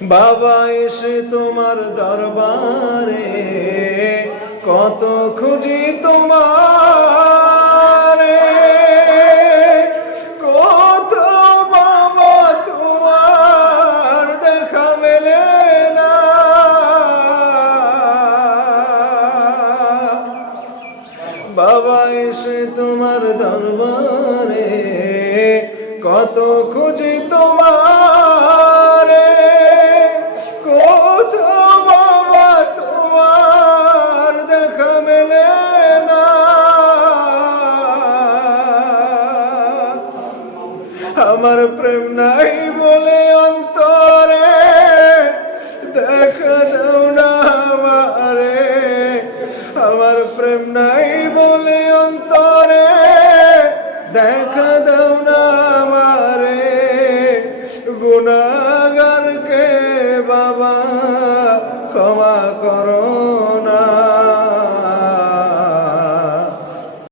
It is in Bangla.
বাবা এসে তোমার দরবারে কত খুঁজি তোমারে, কত বাবা তোমার দেখা মেলে না। বাবা এসে তোমার দরবারে কত খুঁজি তোমারে, কত বাবা তোমার দেখা মেলে না। আমার প্রেম নাই বলে অন্তরে দেখা দাও না আমারে, আমার প্রেম নাই বলে অন্তরে দেখা দাও না আমারে। গুনাহগারকে বাবা ক্ষমা করো